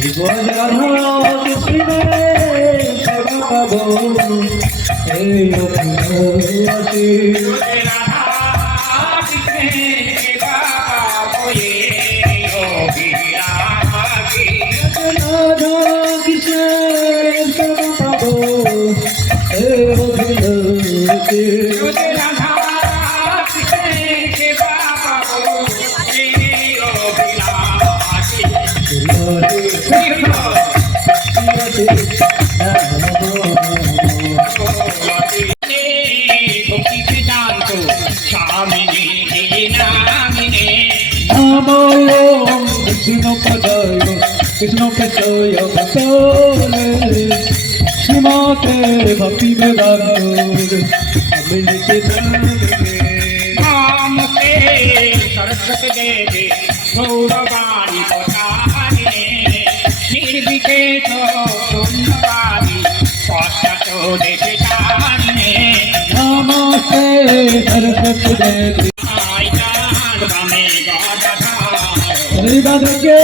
রাধা কৃষ্ণ এই অভিলাষী কৃষ্ণ কেশয় বসলে শ্রীমতে ভক্তি বেদান্ত অমৃত নমস্তে সরস্বতী দেবী গৌরবাণী প্রদানে নির্বিশেষ শূন্যবাদী পশ্চাৎ দেশে জানে নমস্তে সরস্বতী দেবী হরিবাদকে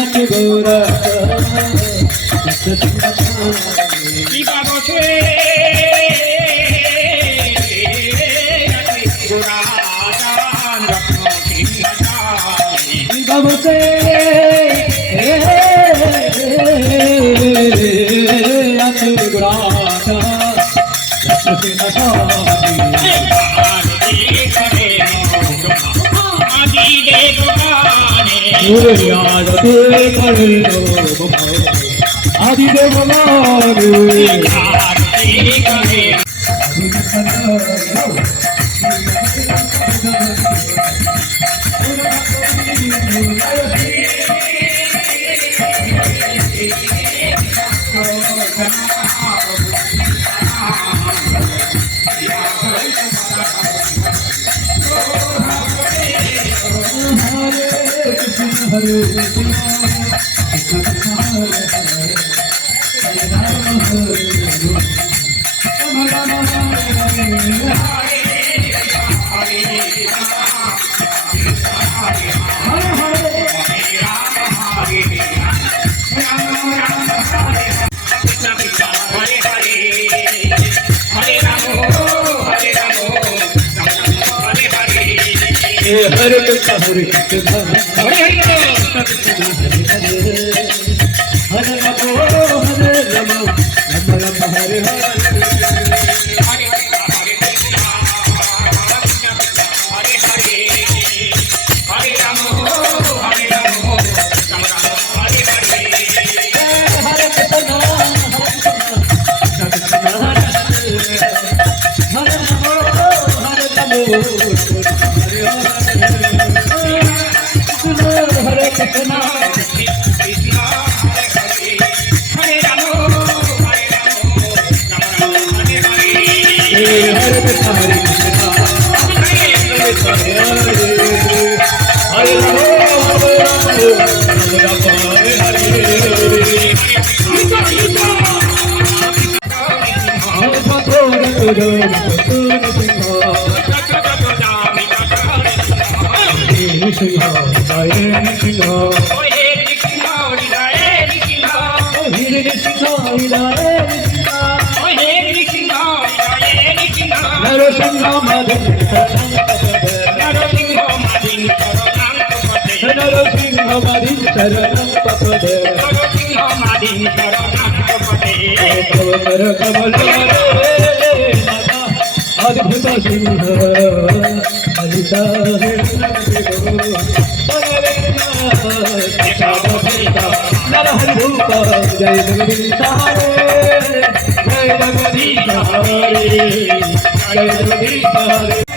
আমি গৌরা আদিদেব हरे कृष्ण हरे कृष्ण हरे हरे हरे नमो हरे नमो नमो नमो हरे हरे अद्भुत सिंह अलिता नरहरि रूप जय जगदीश हरे जय जगदीश हरे जय जगदीश हरे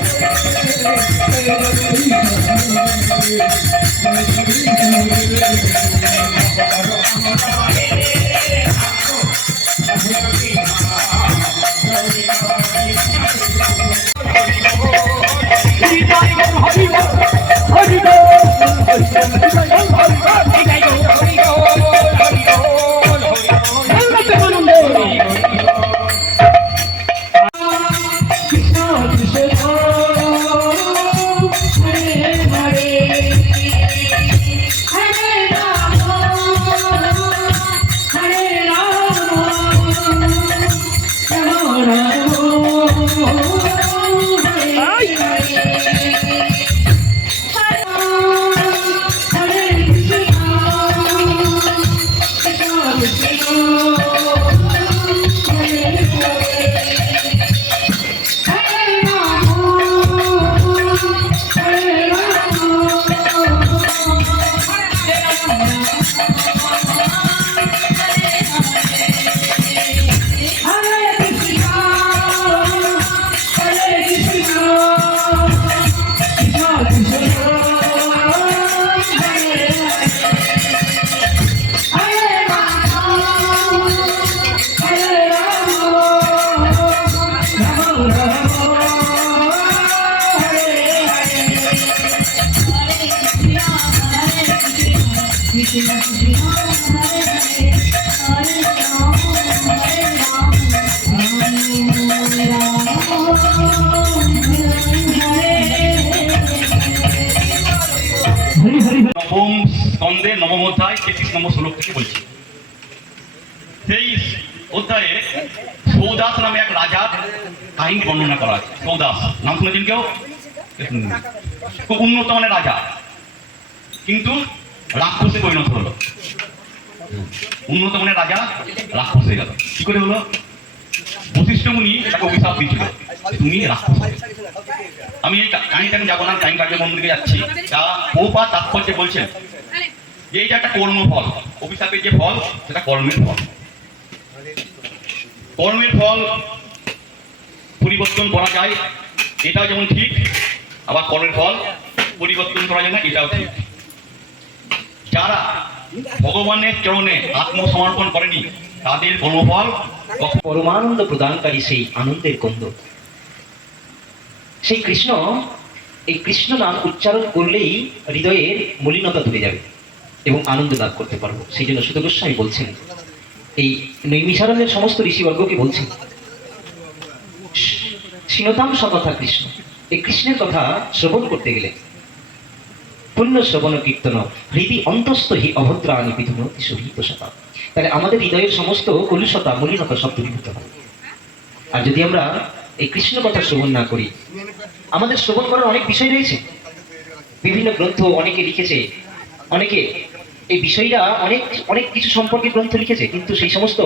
নবম অধ্যায় 33 নম্বর শ্লোক থেকে বলছি। সেই অধ্যায়ে সৌদাস নামে এক রাজার কাহিনী বর্ণনা করা আছে। সৌদাস নাম শুনেছেন কেউ? খুব উন্নত মানের রাজা, কিন্তু রাক্ষসে পরিণত হলো। উন্নত মানের রাজা রাক্ষস হয়ে গেল। কি করে হলো? বশিষ্ঠ মুনি তাকে অভিশাপ দিয়েছিল, তুমি রাক্ষস হবে। আমি এই কাহিনীটাকে যাবো না, টাইম কাজের মন্দিরে যাচ্ছি। তা বহুপা তাৎপর্যে বলছেন যে এইটা একটা কর্মফল, অভিশাপের যে ফল সেটা কর্মের ফল। কর্মের ফল পরিবর্তন করা যায়, এটাও যেমন ঠিক, আবার কর্মের ফল পরিবর্তন করা যায় না, এটাও ঠিক। যারা ভগবানের চরণে আত্মসমর্পণ করেনি তাদের কর্মফল পরমানন্দ প্রদানকারী সেই আনন্দের কন্দ সেই কৃষ্ণ। এই কৃষ্ণ নাম উচ্চারণ করলেই হৃদয়ের মলিনতা ধরে যাবে এবং আনন্দ লাভ করতে পারবো। সেই জন্য সুত গোস্বামী বলছেন, এই নৈমিষারণ্যের সমস্ত ঋষিবর্গকে বলছেন, শ্রীনতাম সকথা কৃষ্ণ। এই কৃষ্ণের কথা শ্রবণ করতে গেলে পুণ্য শ্রবণ কীর্তন হৃদি অন্তস্থ হি অভদ্রাণী বিধুনতি সহিত সতা। তাহলে আমাদের হৃদয়ের সমস্ত কলুষতা মলিনতা সব দূরীভূত হয়। আর যদি আমরা এই কৃষ্ণ কথা শ্রবণ না করি, আমাদের শ্রবণ করার অনেক বিষয় রয়েছে, বিভিন্ন গ্রন্থ অনেকে লিখেছে, অনেকে এই বিষয়টা অনেক অনেক কিছু সম্পর্কে গ্রন্থ লিখেছে, কিন্তু সেই সমস্ত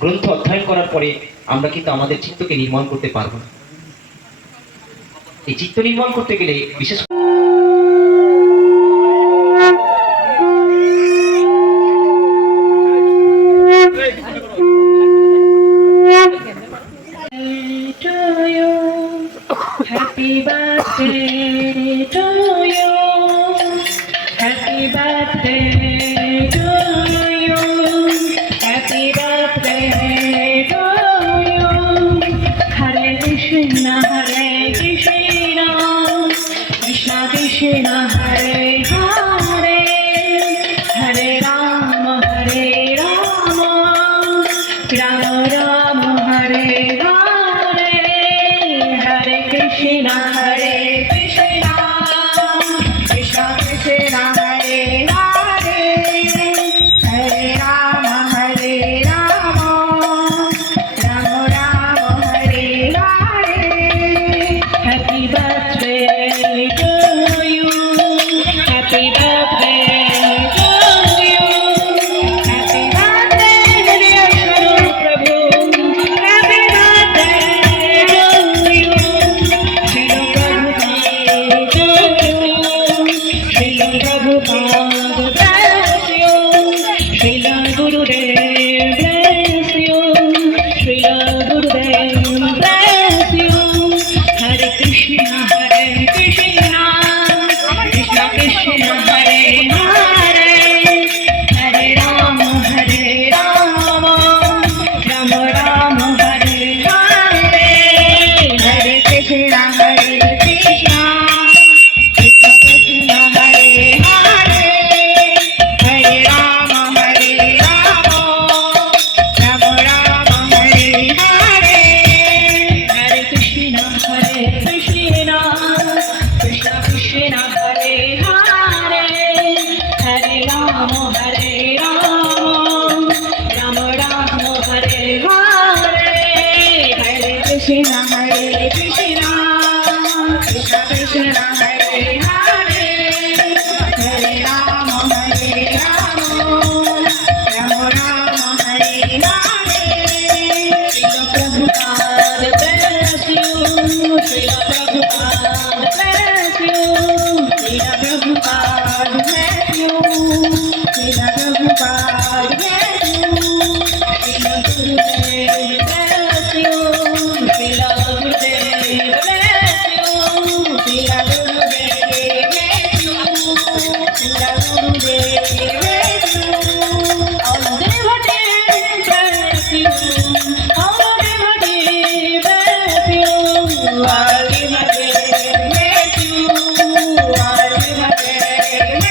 গ্রন্থ অধ্যয়ন করার পরে আমরা কিন্তু আমাদের চিত্তকে নির্মাণ করতে পারবো না। এই চিত্ত নির্মাণ করতে গেলে বিশেষ Happy birthday to you. Happy birthday to you. Happy birthday to you. Hare Krishna, Hare Krishna, Krishna Krishna, Hare Hare, Hare Rama, Hare Rama, Rama Rama, Hare Hare, Hare Krishna, Hare Krishna, Krishna Krishna, Hare Hare, Hare Rama, Hare Rama, Rama Rama, Hare Hare. Happy birthday to you. Happy birthday to you. Happy birthday, dear Guru Prabhu. Happy birthday to you. Shri Prabhupada to you. Shri Prabhupada bless you. Shri Gurudev bless you. Shri Gurudev bless you. Hare Krishna, Hare Krishna, Krishna Krishna, Hare Hare, Hare Rama, Hare Rama, Rama Rama, Hare Hare, Hare Krishna, Hare Krishna, Krishna Krishna, Hare Hare, Hare Rama, Hare Rama, Rama Rama, Hare Hare, Hare Krishna, Hare Krishna, Krishna Krishna, Hare Hare, Hare Rama, Hare Rama, Rama Rama, Hare Hare, Hare Krishna, Hare Krishna, Krishna Krishna, Hare Hare, Hare Rama, Hare Rama, Rama Rama, Hare Hare. Srila Prabhupada bless you. Srila Prabhupada bless you. Srila Prabhupada bless you. Srila Prabhupada bless you. Srila Gurudev bless you. Srila Gurudev bless you. Srila Gurudev bless you. Srila Gurudev bless you. All devotees bless you. All devotees bless you. All devotees bless you. All devotees